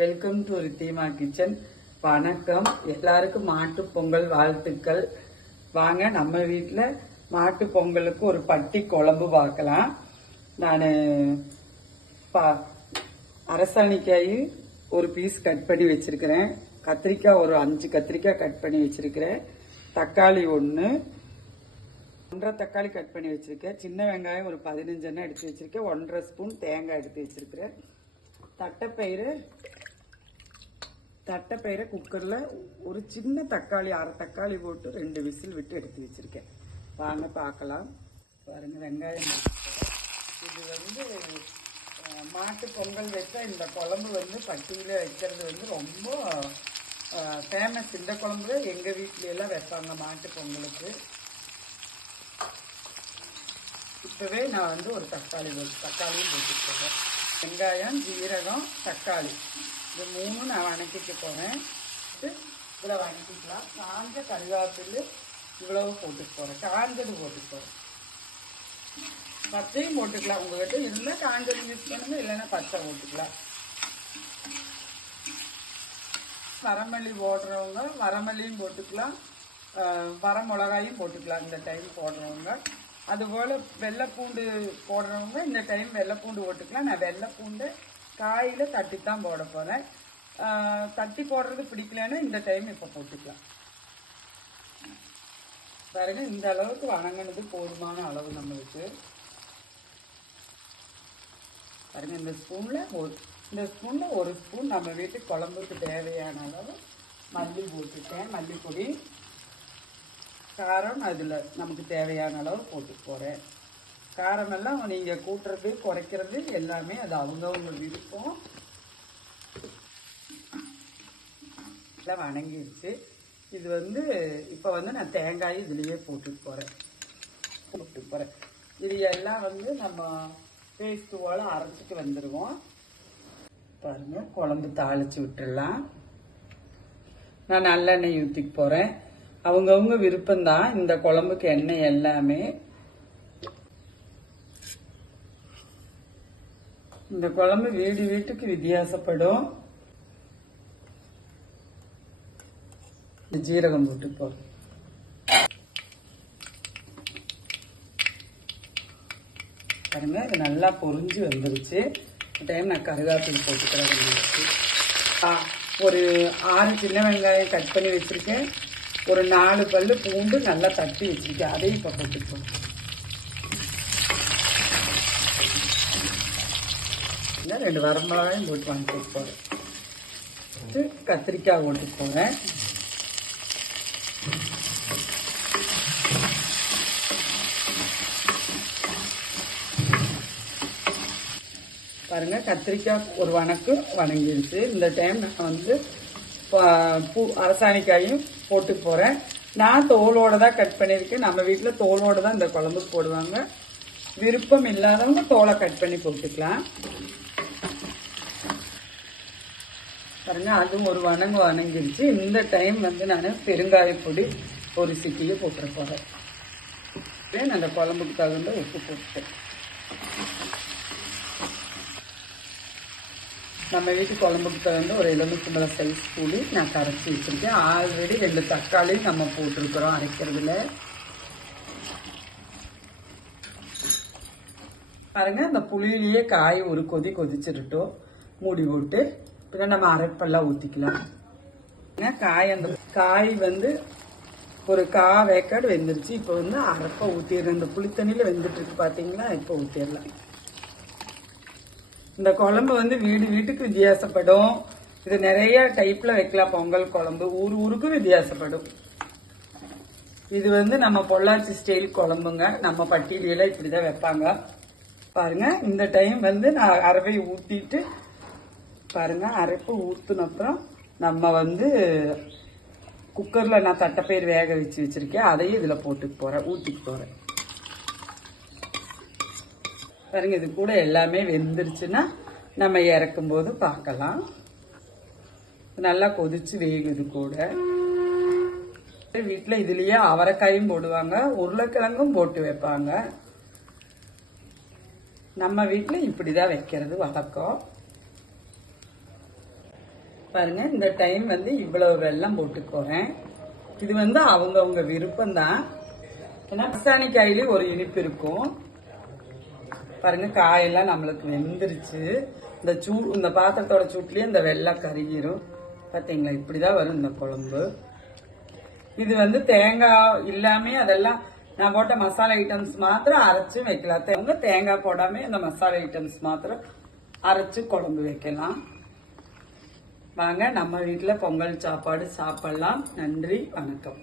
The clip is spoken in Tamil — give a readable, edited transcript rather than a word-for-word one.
Welcome to Ridhima kitchen. வணக்கம். எல்லாருக்கும் மாட்டு பொங்கல் வாழ்த்துக்கள். வாங்க நம்ம வீட்டில் மாட்டு பொங்கலுக்கு ஒரு பட்டி குழம்பு பார்க்கலாம். நான் அரசாணிக்காய் ஒரு பீஸ் கட் பண்ணி வச்சிருக்கிறேன். கத்திரிக்காய் ஒரு 5 கத்திரிக்காய் கட் பண்ணி வச்சிருக்கிறேன். தக்காளி 1 தக்காளி கட் பண்ணி வச்சிருக்கேன். சின்ன வெங்காயம் ஒரு 15 எண்ணெய் எடுத்து வச்சிருக்கேன். 1½ ஸ்பூன் தேங்காய் எடுத்து வச்சிருக்கிறேன். தட்டைப்பயிரை குக்கர்ல ஒரு சின்ன தக்காளி 1/2 தக்காளி போட்டு 2 விசில் விட்டு எடுத்து வச்சிருக்கேன். வாங்க பார்க்கலாம். பாருங்க, வெங்காயம் இது மாட்டு பொங்கல் வச்சா இந்த குழம்பு பட்டியில வைக்கிறது ரொம்ப ஃபேமஸ். இந்த குழம்பு எங்க வீட்ல எல்லாம் வைப்பாங்க மாட்டு பொங்கலுக்கு. இப்பவே நான் ஒரு தக்காளியும் போட்டுக்கிறேன். வெங்காயம், ஜீரகம், தக்காளி இது 3 நான் வணக்கிட்டு போறேன். இவ்வளோ வணக்கிக்கலாம். காஞ்ச கருவேப்பிலை இவ்வளவு போட்டுட்டு போறேன். காஞ்சது போட்டுட்டு போறேன். பச்சையும் போட்டுக்கலாம். உங்ககிட்ட இருந்தால் காஞ்சது யூஸ் பண்ணுங்க, இல்லைன்னா பச்சை போட்டுக்கலாம். வரமல்லி போடுறவங்க வரமல்லியும் போட்டுக்கலாம், வர மிளகாயும் போட்டுக்கலாம் இந்த டைம் போடுறவங்க. அதுபோல் வெள்ளைப்பூண்டு போடுறவங்க இந்த டைம் வெள்ளைப்பூண்டு போட்டுக்கலாம். நான் வெள்ளைப்பூண்டு காயில தட்டித்தான் போட போறேன். தட்டி போடுறது பிடிக்கலன்னா இந்த டைம் இப்போ போட்டுக்கலாம். பாருங்க, இந்த அளவுக்கு வணங்கினது போதுமான அளவு நம்மளுக்கு. பாருங்க, இந்த ஸ்பூன்ல ஒரு ஸ்பூன் நம்ம வீட்டு குழம்புக்கு தேவையான அளவு மல்லி போட்டுட்டேன். மல்லிப்பொடி, காரம் அதில் நமக்கு தேவையான அளவு போட்டு போகிறேன். காரமெல்லாம் நீங்கள் கூட்டுறது குறைக்கிறது எல்லாமே அது அவங்கவுங்க விருப்பம். எல்லாம் வணங்கிடுச்சு. இது இப்போ நான் தேங்காய் இதுலேயே போட்டு போகிறேன். இது எல்லாம் நம்ம பேஸ்ட் போல அரைச்சிட்டு வந்துடுவோம். பாருங்க, குழம்பு தாளிச்சு விட்டுடலாம். நான் நல்லெண்ணெய் ஊற்றிக்கு போகிறேன். அவங்கவுங்க விருப்பம்தான் இந்த குழம்புக்கு எண்ணெய் எல்லாமே. இந்த குழம்பு வீட்டுக்கு வித்தியாசப்படும். ஜீரகம் போட்டு போறோம். பாருங்க, இது நல்லா பொரிஞ்சு வந்துருச்சு. டைம் நான் கருவேப்பிலை போட்டுக்கிறேன். ஒரு 6 சின்ன வெங்காயம் கட் பண்ணி வச்சிருக்கேன். ஒரு 4 பல்லு பூண்டு நல்லா தட்டி வச்சிருக்கேன். அதையும் இப்போ போட்டுப்போம். 2 வரமிளகாயும் போட்டு வாங்கிட்டு போறேன். கத்திரிக்காய் போட்டு போறேன். பாருங்க, கத்திரிக்காய் ஒரு வணங்கிடுச்சு. இந்த டைம் நான் அரசாணிக்காயும் போட்டு போறேன். நான் தோலோட தான் கட் பண்ணியிருக்கேன். நம்ம வீட்டில் தோலோட தான் இந்த குழம்புக்கு போடுவாங்க. விருப்பம் இல்லாதவங்க தோலை கட் பண்ணி போட்டுக்கலாம். பாருங்க, அதுவும் ஒரு வணங்கிடுச்சு. இந்த டைம் நான் பெருங்காயப்பொடி ஒரு சிட்டியை போட்டுற போறேன். அந்த குழம்புக்கு தகுந்த உப்பு போட்டுட்டேன். நம்ம வீட்டு குழம்புக்கு தகுந்த ஒரு எலுமிச்சம்பழம் சைஸ் புளி நான் கரைச்சி வச்சிருக்கேன். ஆல்ரெடி 2 தக்காளி நம்ம போட்டிருக்கிறோம் அரைக்கிறதுல. பாருங்க, அந்த புளியிலேயே காய் ஒரு கொதிச்சிருட்டோம். மூடி போட்டு பின்ன நம்ம அரைப்பெல்லாம் ஊற்றிக்கலாம். அந்த காய் ஒரு 1/4 வேக்காடு வெந்துருச்சு. இப்போ அரைப்பை ஊற்றிடுறேன். இந்த புளித்தண்ணியில் வெந்துட்டு இருக்கு பார்த்தீங்களா? இப்போ ஊற்றிடலாம். இந்த குழம்பு வீட்டுக்கு வித்தியாசப்படும். இது நிறைய டைப்ல வைக்கலாம். பொங்கல் குழம்பு ஊருக்கும் வித்தியாசப்படும். இது நம்ம பொள்ளாச்சி ஸ்டைல் குழம்புங்க. நம்ம பட்டியலாம் இப்படிதான் வைப்பாங்க. பாருங்க, இந்த டைம் நான் அரைப்பை ஊத்திட்டு பாருங்க, அரைப்பு ஊத்துன அப்புறம் நம்ம குக்கர்ல நான் தட்டைப்பயிர் வேக வச்சிருக்கேன். அதையும் இதுல ஊத்திட்டு போறேன். பாருங்க, இது கூட எல்லாமே வெந்துருச்சுன்னா நம்ம இறக்கும் போது பார்க்கலாம். நல்லா கொதிச்சு வேகுது. கூட வீட்டுல இதுலயே அவரைக்காயும் போடுவாங்க, உருளைக்கிழங்கும் போட்டு வைப்பாங்க. நம்ம வீட்டுல இப்படிதான் வைக்கிறது வழக்கம். பாருங்க இந்த டைம் வந்து இவ்வளவு வெல்லம் போட்டுக்கோறேன். இது வந்து அவங்கவுங்க விருப்பம் தான். ஏன்னா பசாணி காயிலே ஒரு இனிப்பு இருக்கும். பாருங்க காயெல்லாம் நம்மளுக்கு வெந்துருச்சு. இந்த பாத்திரத்தோட சூட்லயே இந்த வெள்ளம் கருகிரும். பாத்தீங்களா, இப்படிதான் வரும் இந்த குழம்பு. இது வந்து தேங்காய் இல்லாம அதெல்லாம் நான் போட்ட மசாலா ஐட்டம்ஸ் மாத்திரம் அரைச்சு வைக்கலாம். தேங்காய் போடாம இந்த மசாலா ஐட்டம்ஸ் மாத்திரம் அரைச்சு குழம்பு வைக்கலாம். வாங்க நம்ம வீட்டுல பொங்கல் சாப்பாடு சாப்பிடலாம். நன்றி, வணக்கம்.